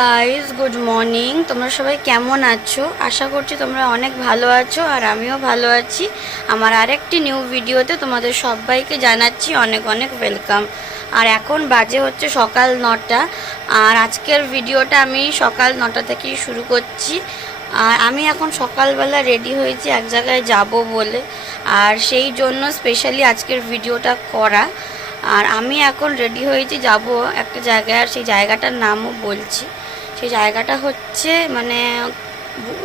Guys, good morning. তোমরা সবাই কেমন আছো? আশা করছি তোমরা অনেক ভালো আছো, আর আমিও ভালো আছি। আমার আরেকটি নিউ ভিডিওতে তোমাদের সবাইকে জানাচ্ছি অনেক অনেক ওয়েলকাম। আর এখন বাজে হচ্ছে সকাল 9টা। আর আজকের ভিডিওটা আমি সকাল 9টা থেকেই শুরু করছি। আর আমি এখন সকালবেলা রেডি হয়েছি এক জায়গায় যাব বলে, আর সেই জন্য স্পেশালি আজকের ভিডিওটা করা। আর আমি এখন রেডি হয়েছি যাব একটা জায়গায়, আর সেই জায়গাটার নামও বলছি। সেই জায়গাটা হচ্ছে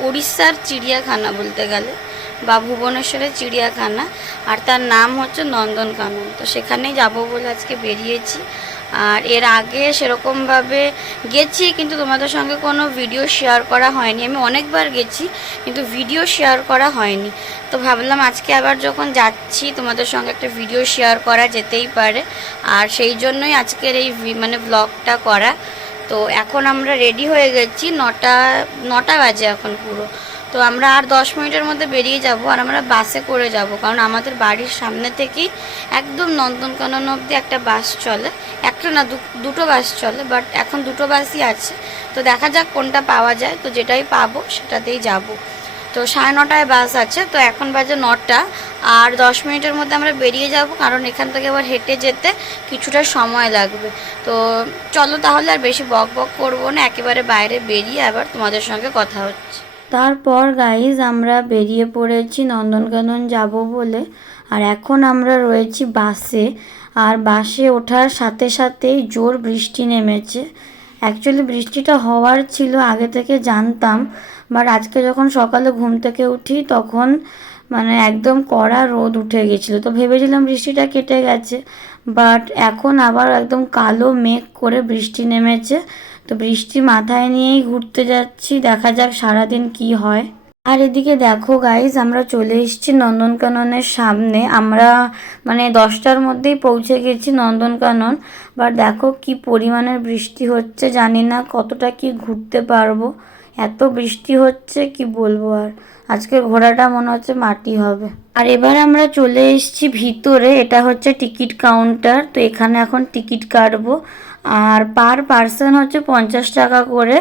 উড়িষ্যার চিড়িয়াখানা বলতে গেলে, বা ভুবনেশ্বরের চিড়িয়াখানা, আর তার নাম হচ্ছে নন্দনকানন। তো সেখানেই যাব বলে আজকে বেরিয়েছি। আর এর আগে সেরকমভাবে গেছি, কিন্তু তোমাদের সঙ্গে কোনো ভিডিও শেয়ার করা হয়নি। আমি অনেকবার গেছি কিন্তু ভিডিও শেয়ার করা হয়নি। তো ভাবলাম আজকে আবার যখন যাচ্ছি তোমাদের সঙ্গে একটা ভিডিও শেয়ার করা যেতেই পারে, আর সেই জন্যই আজকের এই ব্লগটা করা। তো এখন আমরা রেডি হয়ে গেছি, 9টা বাজে এখন পুরো। তো আমরা আর 10 মিনিটের মধ্যে বেরিয়ে যাব, আর আমরা বাসে করে যাব, কারণ আমাদের বাড়ির সামনে থেকেই একদম নন্দনকানন অবধি একটা বাস চলে। একটা না, দুটো বাস চলে, বাট এখন দুটো বাসই আছে। তো দেখা যাক কোনটা পাওয়া যায়। তো যেটাই পাবো সেটাতেই যাব। তো 9:30টায় বাস আছে। তো এখন বাজে 9টা, আর 10 মিনিটের মধ্যে আমরা বেরিয়ে যাব, কারণ এখান থেকে আবার হেঁটে যেতে কিছুটা সময় লাগবে। তো চলো তাহলে, আর বেশি বক বক করবো না, একেবারে বাইরে বেরিয়ে আবার তোমাদের সঙ্গে কথা হচ্ছে। তারপর গাইজ আমরা বেরিয়ে পড়েছি নন্দনকানন যাব বলে। আর এখন আমরা রয়েছি বাসে, আর বাসে ওঠার সাথে সাথেই জোর বৃষ্টি নেমেছে। অ্যাকচুয়ালি বৃষ্টিটা হওয়ার ছিল, আগে থেকে জানতাম, বাট আজকে যখন সকালে ঘুম থেকে উঠি তখন একদম কড়া রোদ উঠে গেছিলো। তো ভেবেছিলাম বৃষ্টিটা কেটে গেছে, বাট এখন আবার একদম কালো মেঘ করে বৃষ্টি নেমেছে। তো বৃষ্টি মাথায় নিয়েই ঘুরতে যাচ্ছি, দেখা যাক সারাদিন কি হয়। আর এদিকে দেখো গাইজ, আমরা চলে এসেছি নন্দনকাননের সামনে। আমরা 10টার মধ্যেই পৌঁছে গেছি নন্দনকানন। বাট দেখো কি পরিমাণের বৃষ্টি হচ্ছে, জানি না কতটা কি ঘুরতে পারবো। এত বৃষ্টি হচ্ছে কি বলবো। আর আজকে ঘোড়াটা মনে হচ্ছে মাটি হবে। আর এবার আমরা চলে এসেছি ভিতরে, এটা হচ্ছে টিকিট কাউন্টার। তো এখানে এখন টিকিট কাটবো, আর পার পার্সন হচ্ছে 50 টাকা করে।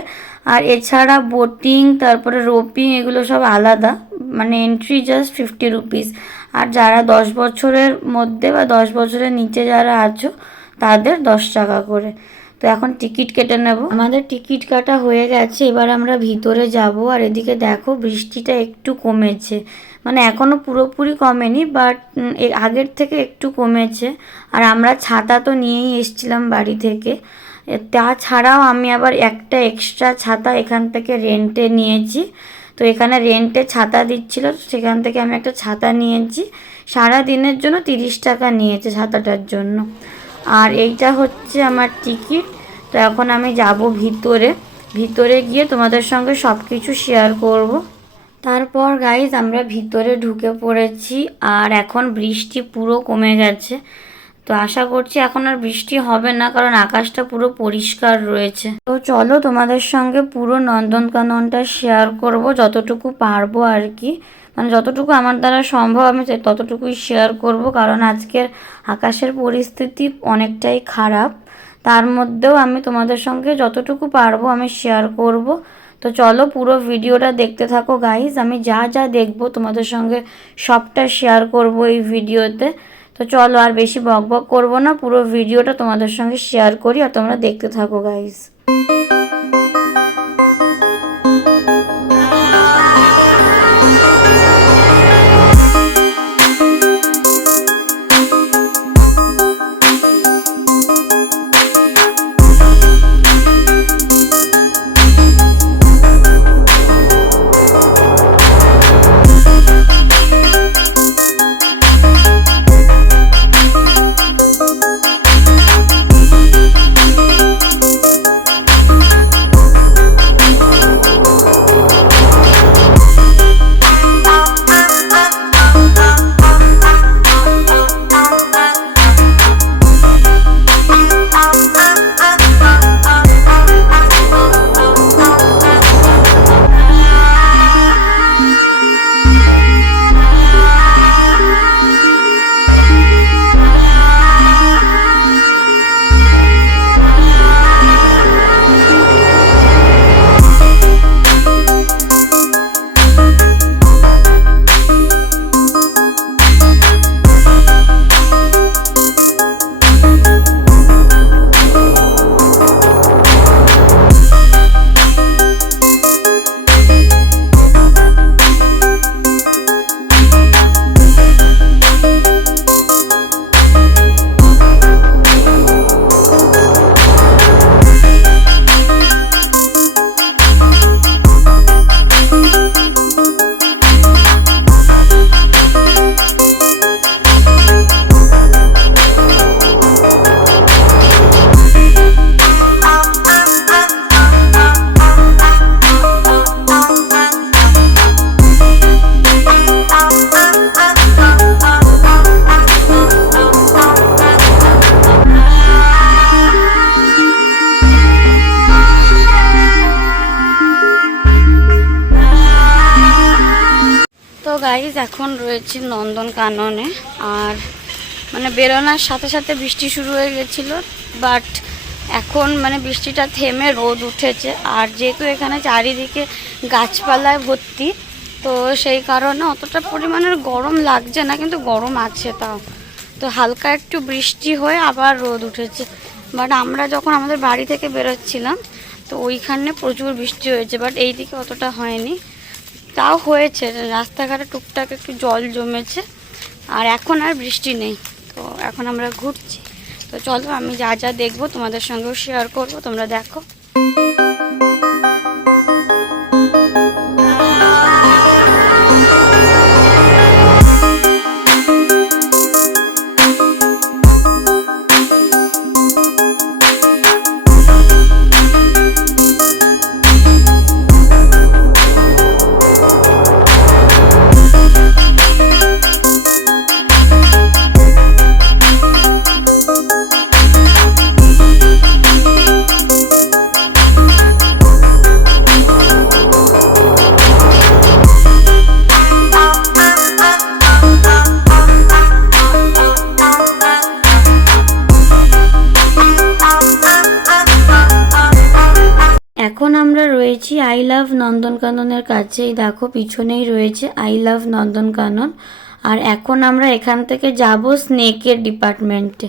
আর এছাড়া বোটিং, তারপরে রোপিং, এগুলো সব আলাদা। Entry just 50 rupees. আর যারা 10 বছরের মধ্যে বা 10 বছরের নিচে যারা আছো তাদের 10 টাকা করে। তো এখন টিকিট কেটে নেব। আমাদের টিকিট কাটা হয়ে গেছে, এবার আমরা ভিতরে যাব। আর এদিকে দেখো বৃষ্টিটা একটু কমেছে, এখনও পুরোপুরি কমেনি, বাট আগের থেকে একটু কমেছে। আর আমরা ছাতা তো নিয়েই এসেছিলাম বাড়ি থেকে। তাছাড়াও আমি আবার একটা এক্সট্রা ছাতা এখান থেকে রেন্টে নিয়েছি। তো এখানে রেন্টে ছাতা দিচ্ছিল, সেখান থেকে আমি একটা ছাতা নিয়েছি। সারা দিনের জন্য 30 টাকা নিয়েছে ছাতাটার জন্য। আর এইটা হচ্ছে আমার টিকিট। তো এখন আমি যাব ভিতরে গিয়ে তোমাদের সঙ্গে সব কিছু শেয়ার করব। তারপর গাইজ আমরা ভিতরে ঢুকে পড়েছি, আর এখন বৃষ্টি পুরো কমে গেছে। তো আশা করছি এখন আর বৃষ্টি হবে না, কারণ আকাশটা পুরো পরিষ্কার রয়েছে। তো চলো তোমাদের সঙ্গে পুরো নন্দনকাননটা শেয়ার করব যতটুকু পারবো আর কি। যতটুকু আমার দ্বারা সম্ভব আমি ততটুকুই শেয়ার করব, কারণ আজকের আকাশের পরিস্থিতি অনেকটাই খারাপ। তার মধ্যেও আমি তোমাদের সঙ্গে যতটুকু পারবো আমি শেয়ার করব। তো চলো পুরো ভিডিওটা দেখতে থাকো গাইজ। আমি যা যা দেখবো তোমাদের সঙ্গে সবটা শেয়ার করব এই ভিডিওতে। তো চলো আর বেশি বক বক করবো না, পুরো ভিডিওটা তোমাদের সঙ্গে শেয়ার করি, আর তোমরা দেখতে থাকো গাইজ। গাইজ এখন রয়েছে নন্দনকাননে, আর মানে বেরোনোর সাথে সাথে বৃষ্টি শুরু হয়ে গেছিলো, বাট এখন মানে বৃষ্টিটা থেমে রোদ উঠেছে। আর যেহেতু এখানে চারিদিকে গাছপালায় ভর্তি, তো সেই কারণে অতটা পরিমাণের গরম লাগছে না, কিন্তু গরম আছে তাও। তো হালকা একটু বৃষ্টি হয়ে আবার রোদ উঠেছে। বাট আমরা যখন আমাদের বাড়ি থেকে বেরোচ্ছিলাম তো ওইখানে প্রচুর বৃষ্টি হয়েছে, বাট এই দিকে অতটা হয়নি। তাও হয়েছে, রাস্তাঘাটে টুকটাক একটু জল জমেছে, আর এখন আর বৃষ্টি নেই। তো এখন আমরা ঘুরছি। তো চলো, আমি যা যা দেখবো তোমাদের সঙ্গেও শেয়ার করবো, তোমরা দেখো। এখন আমরা রয়েছি আই লাভ নন্দনকাননের কাছেই, দেখো পিছনেই রয়েছে আই লাভ নন্দনকানন। আর এখন আমরা এখান থেকে যাব স্নেকের ডিপার্টমেন্টে।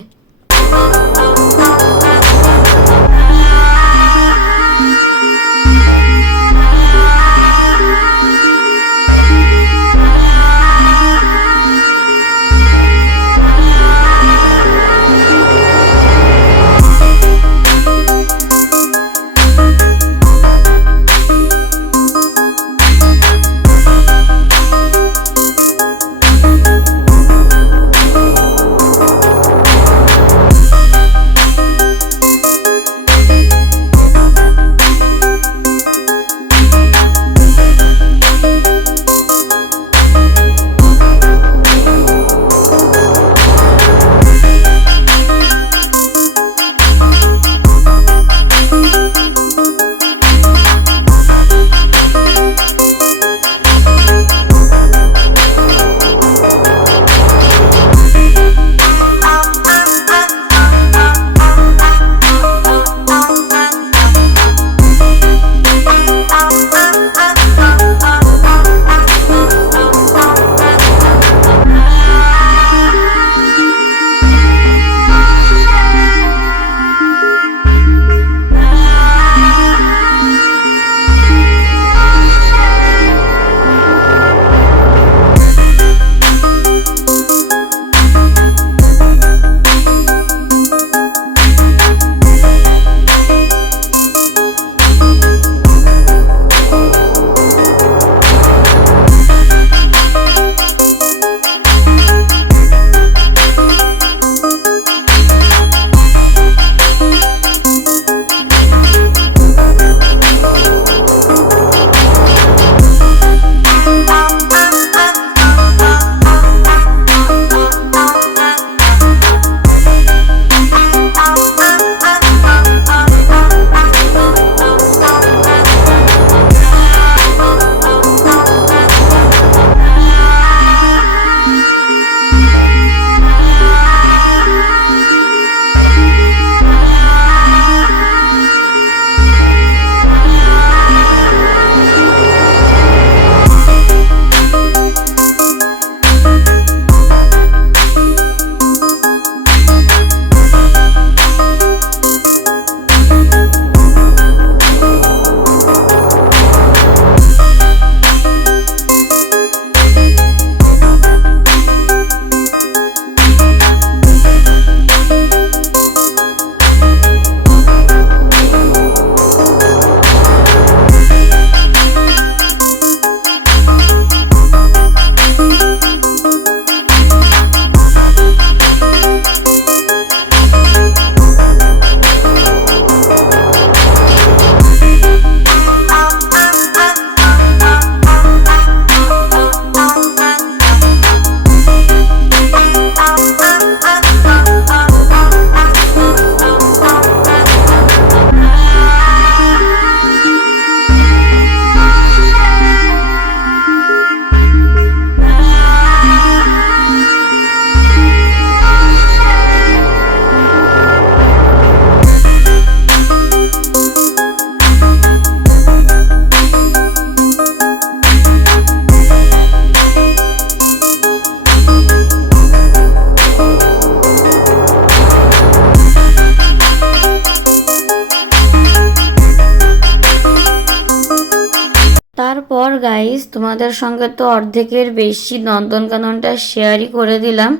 তারপর গাইস তোমাদের সঙ্গে তো অর্ধেকের বেশি নন্দনকাননটা শেয়ারই করে দিলাম,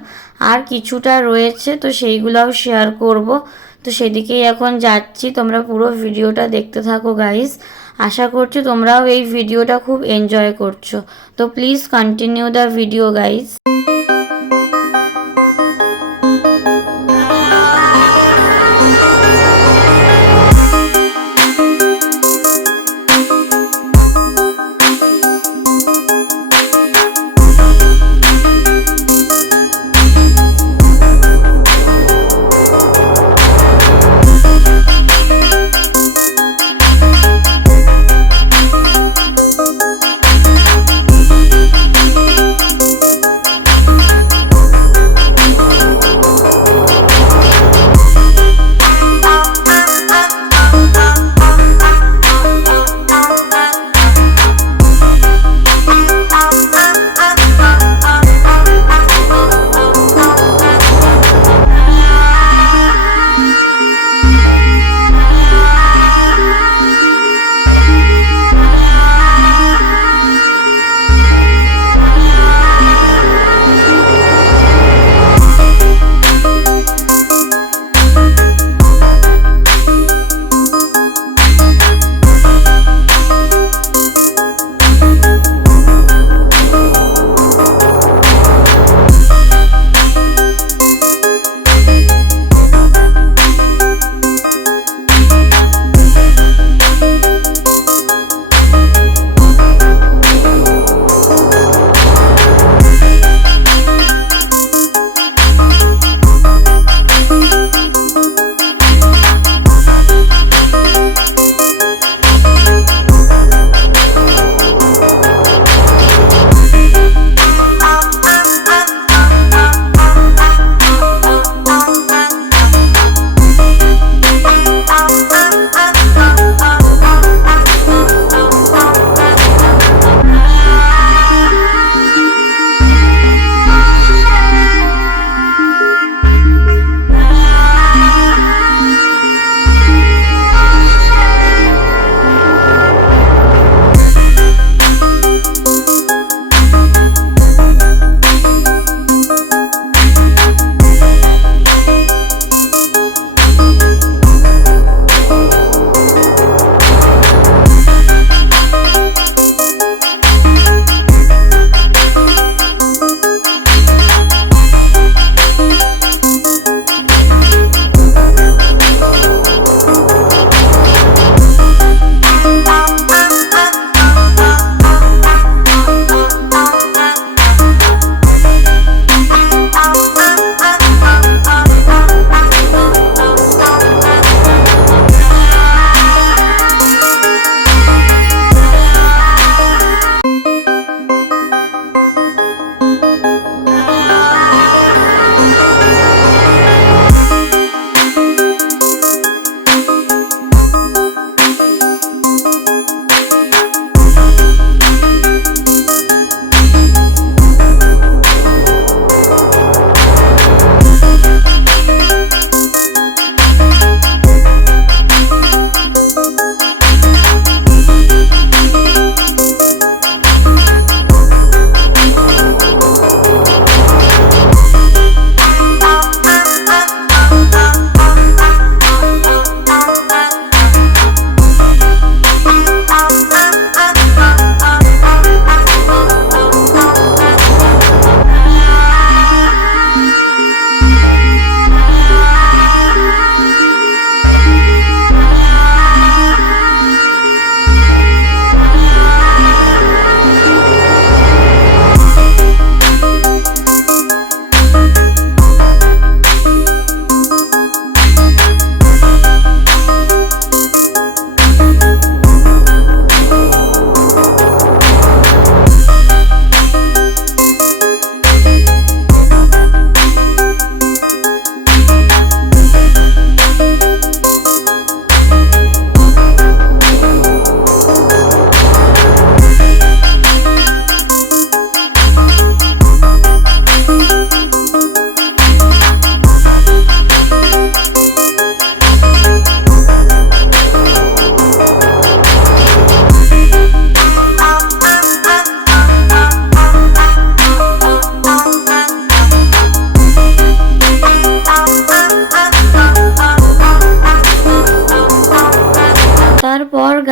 আর কিছুটা রয়েছে তো সেইগুলোও শেয়ার করব। তো সেদিকেই এখন যাচ্ছি, তোমরা পুরো ভিডিওটা দেখতে থাকো গাইস। আশা করছি তোমরাও এই ভিডিওটা খুব এনজয় করছো। তো please continue the video guys.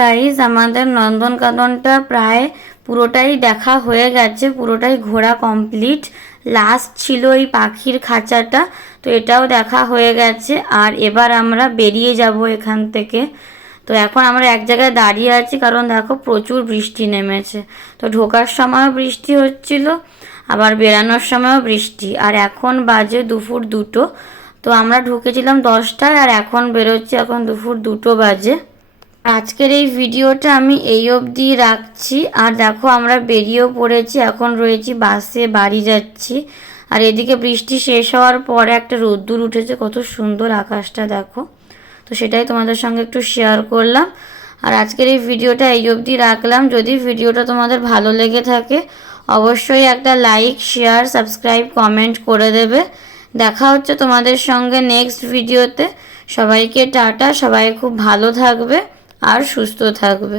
Guys, আমাদের নন্দনকাননটা প্রায় পুরোটাই দেখা হয়ে গেছে, পুরোটাই ঘোরা কমপ্লিট। লাস্ট ছিল এই পাখির খাঁচাটা, তো এটাও দেখা হয়ে গেছে। আর এবার আমরা বেরিয়ে যাব এখান থেকে। তো এখন আমরা এক জায়গায় দাঁড়িয়ে আছি, কারণ দেখো প্রচুর বৃষ্টি নেমেছে। তো ঢোকার সময়ও বৃষ্টি হচ্ছিল, আবার বেরানোর সময়ও বৃষ্টি। আর এখন বাজে দুপুর 2টো। তো আমরা ঢুকেছিলাম 10টায়, আর এখন বেরোচ্ছি, এখন দুপুর 2টো বাজে। আজকের এই ভিডিওটা আমি এই অবধি রাখছি। আর দেখো আমরা বেরিয়েও পড়েছি, এখন রয়েছি বাসে, বাড়ি যাচ্ছি। আর এদিকে বৃষ্টি শেষ হওয়ার পরে একটা রোদ্দুর উঠেছে, কত সুন্দর আকাশটা দেখো। তো সেটাই তোমাদের সঙ্গে একটু শেয়ার করলাম। আর আজকের এই ভিডিওটা এই অবধি রাখলাম। যদি ভিডিওটা তোমাদের ভালো লেগে থাকে অবশ্যই একটা লাইক, শেয়ার, সাবস্ক্রাইব, কমেন্ট করে দেবে। দেখা হচ্ছে তোমাদের সঙ্গে নেক্সট ভিডিওতে। সবাইকে টাটা, সবাই খুব ভালো থাকবে আর সুস্থ থাকবে।